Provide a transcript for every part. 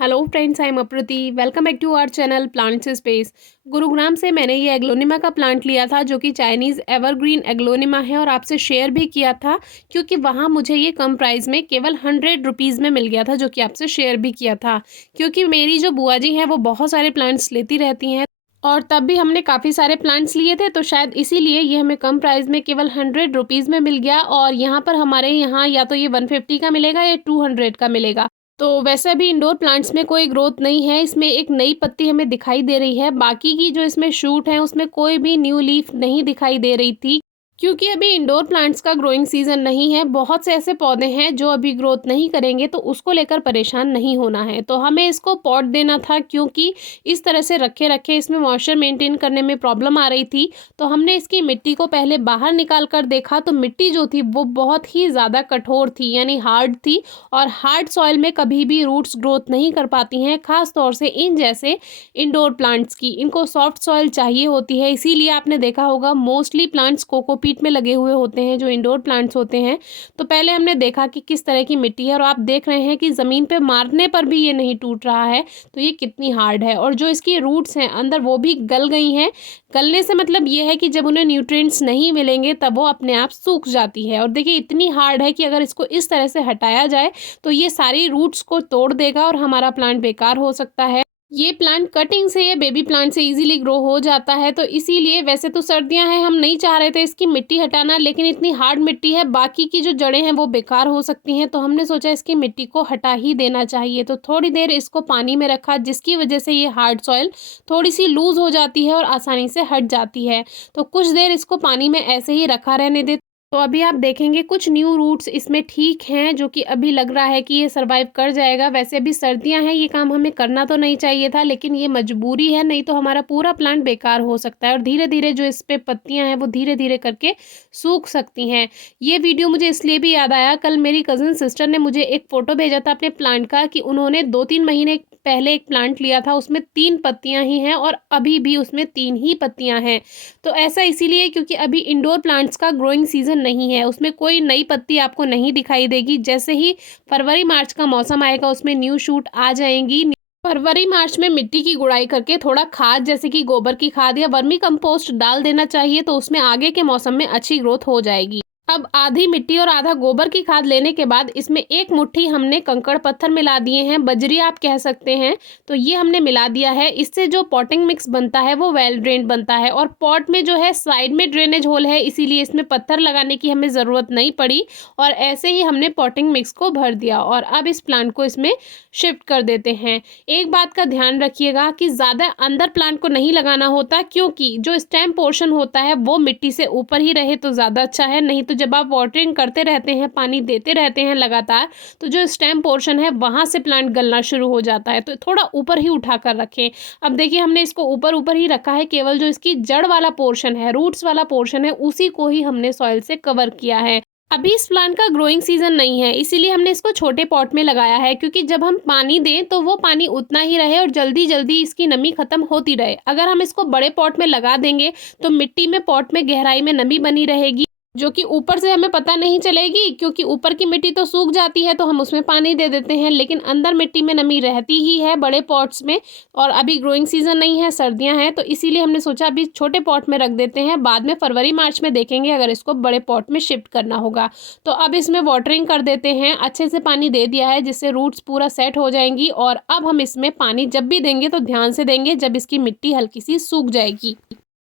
Hello friends, I am Aprati. Welcome back to our channel plants space. Gurugram से मैंने ये aglaonema का प्लांट लिया था जो कि चाइनीज़ एवरग्रीन एग्लोनिमा है और आपसे शेयर भी किया था क्योंकि वहाँ मुझे ये कम प्राइस में केवल 100 रुपीज़ में मिल गया था, जो कि आपसे शेयर भी किया था। क्योंकि मेरी जो बुआ जी हैं वो बहुत सारे प्लांट्स लेती रहती हैं और तब भी हमने काफ़ी सारे प्लांट्स लिए थे, तो शायद इसीलिए ये हमें कम प्राइस में केवल 100 रुपीज़ में मिल गया। और यहाँ पर हमारे यहाँ या तो ये 150 का मिलेगा या 200 का मिलेगा। तो वैसे भी इंडोर प्लांट्स में कोई ग्रोथ नहीं है, इसमें एक नई पत्ती हमें दिखाई दे रही है। बाकी की जो इसमें शूट हैं उसमें कोई भी न्यू लीफ नहीं दिखाई दे रही थी, क्योंकि अभी इंडोर प्लांट्स का ग्रोइंग सीजन नहीं है। बहुत से ऐसे पौधे हैं जो अभी ग्रोथ नहीं करेंगे, तो उसको लेकर परेशान नहीं होना है। तो हमें इसको पॉट देना था क्योंकि इस तरह से रखे रखे इसमें मॉइस्चर मेंटेन करने में प्रॉब्लम आ रही थी। तो हमने इसकी मिट्टी को पहले बाहर निकाल कर देखा, तो मिट्टी जो थी वो बहुत ही ज़्यादा कठोर थी, यानी हार्ड थी। और हार्ड सॉइल में कभी भी रूट्स ग्रोथ नहीं कर पाती हैं, खास तौर से इन जैसे इंडोर प्लांट्स की। इनको सॉफ्ट सॉइल चाहिए होती है, इसीलिए आपने देखा होगा मोस्टली प्लांट्स कोकोपीट में लगे हुए होते हैं जो इंडोर प्लांट्स होते हैं। तो पहले हमने देखा कि किस तरह की मिट्टी है और आप देख रहे हैं कि ज़मीन पे मारने पर भी ये नहीं टूट रहा है, तो ये कितनी हार्ड है। और जो इसकी रूट्स हैं अंदर वो भी गल गई हैं। गलने से मतलब ये है कि जब उन्हें न्यूट्रिएंट्स नहीं मिलेंगे तब वो अपने आप सूख जाती है। और देखिए इतनी हार्ड है कि अगर इसको इस तरह से हटाया जाए तो ये सारी रूट्स को तोड़ देगा और हमारा प्लांट बेकार हो सकता है। ये प्लांट कटिंग से या बेबी प्लांट से इजीली ग्रो हो जाता है, तो इसीलिए वैसे तो सर्दियां हैं, हम नहीं चाह रहे थे इसकी मिट्टी हटाना, लेकिन इतनी हार्ड मिट्टी है, बाकी की जो जड़ें हैं वो बेकार हो सकती हैं। तो हमने सोचा इसकी मिट्टी को हटा ही देना चाहिए। तो थोड़ी देर इसको पानी में रखा, जिसकी वजह से ये हार्ड सॉइल थोड़ी सी लूज हो जाती है और आसानी से हट जाती है। तो कुछ देर इसको पानी में ऐसे ही रखा रहने दे। तो अभी आप देखेंगे कुछ न्यू रूट्स इसमें ठीक हैं, जो कि अभी लग रहा है कि ये सर्वाइव कर जाएगा। वैसे अभी सर्दियां हैं, ये काम हमें करना तो नहीं चाहिए था, लेकिन ये मजबूरी है, नहीं तो हमारा पूरा प्लांट बेकार हो सकता है। और धीरे धीरे जो इस पे पत्तियां हैं वो धीरे धीरे करके सूख सकती हैं। ये वीडियो मुझे इसलिए भी याद आया, कल मेरी कज़न सिस्टर ने मुझे एक फ़ोटो भेजा था अपने प्लांट का कि उन्होंने 2-3 महीने पहले एक प्लांट लिया था, उसमें 3 पत्तियां ही हैं और अभी भी उसमें 3 ही पत्तियां हैं। तो ऐसा इसीलिए क्योंकि अभी इंडोर प्लांट्स का ग्रोइंग सीजन नहीं है, उसमें कोई नई पत्ती आपको नहीं दिखाई देगी। जैसे ही फरवरी मार्च का मौसम आएगा उसमें न्यू शूट आ जाएंगी। फरवरी मार्च में मिट्टी की गुड़ाई करके थोड़ा खाद जैसे कि गोबर की खाद या वर्मी कंपोस्ट डाल देना चाहिए, तो उसमें आगे के मौसम में अच्छी ग्रोथ हो जाएगी। अब आधी मिट्टी और आधा गोबर की खाद लेने के बाद इसमें एक मुट्ठी हमने कंकड़ पत्थर मिला दिए हैं, बजरी आप कह सकते हैं। तो ये हमने मिला दिया है। इससे जो पॉटिंग मिक्स बनता है वो वेल ड्रेन्ड बनता है। और पॉट में जो है साइड में ड्रेनेज होल है, इसीलिए इसमें पत्थर लगाने की हमें ज़रूरत नहीं पड़ी। और ऐसे ही हमने पॉटिंग मिक्स को भर दिया और अब इस प्लांट को इसमें शिफ्ट कर देते हैं। एक बात का ध्यान रखिएगा कि ज़्यादा अंदर प्लांट को नहीं लगाना होता, क्योंकि जो स्टेम पोर्शन होता है वो मिट्टी से ऊपर ही रहे तो ज़्यादा अच्छा है। नहीं तो जब आप वाटरिंग करते रहते हैं, पानी देते रहते हैं लगातार, तो जो स्टेम पोर्शन है वहाँ से प्लांट गलना शुरू हो जाता है। तो थोड़ा ऊपर ही उठा कर रखें। अब देखिए हमने इसको ऊपर ऊपर ही रखा है, केवल जो इसकी जड़ वाला पोर्शन है, रूट्स वाला पोर्शन है, उसी को ही हमने सॉइल से कवर किया है। अभी इस प्लांट का ग्रोइंग सीजन नहीं है, इसीलिए हमने इसको छोटे पॉट में लगाया है, क्योंकि जब हम पानी दें तो वो पानी उतना ही रहे और जल्दी जल्दी इसकी नमी खत्म होती रहे। अगर हम इसको बड़े पॉट में लगा देंगे तो मिट्टी में, पॉट में गहराई में नमी बनी रहेगी, जो कि ऊपर से हमें पता नहीं चलेगी, क्योंकि ऊपर की मिट्टी तो सूख जाती है तो हम उसमें पानी दे देते हैं, लेकिन अंदर मिट्टी में नमी रहती ही है बड़े पॉट्स में। और अभी ग्रोइंग सीजन नहीं है, सर्दियां हैं, तो इसीलिए हमने सोचा अभी छोटे पॉट में रख देते हैं, बाद में फरवरी मार्च में देखेंगे अगर इसको बड़े पॉट में शिफ्ट करना होगा। तो अब इसमें वाटरिंग कर देते हैं, अच्छे से पानी दे दिया है जिससे रूट्स पूरा सेट हो जाएंगी। और अब हम इसमें पानी जब भी देंगे तो ध्यान से देंगे जब इसकी मिट्टी हल्की सी सूख जाएगी।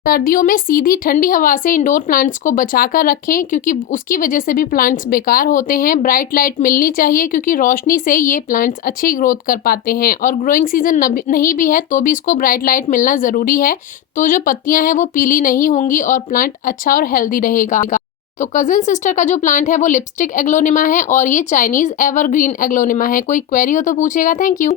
सर्दियों में सीधी ठंडी हवा से इंडोर प्लांट्स को बचा कर रखें, क्योंकि उसकी वजह से भी प्लांट्स बेकार होते हैं। ब्राइट लाइट मिलनी चाहिए, क्योंकि रोशनी से ये प्लांट्स अच्छी ग्रोथ कर पाते हैं। और ग्रोइंग सीजन नहीं भी है तो भी इसको ब्राइट लाइट मिलना ज़रूरी है, तो जो पत्तियां हैं वो पीली नहीं होंगी और प्लांट अच्छा और हेल्दी रहेगा। तो कज़न सिस्टर का जो प्लांट है वो लिपस्टिक एग्लोनिमा है और ये चाइनीज़ एवरग्रीन एग्लोनिमा है। कोई क्वेरी हो तो पूछेगा। Thank you.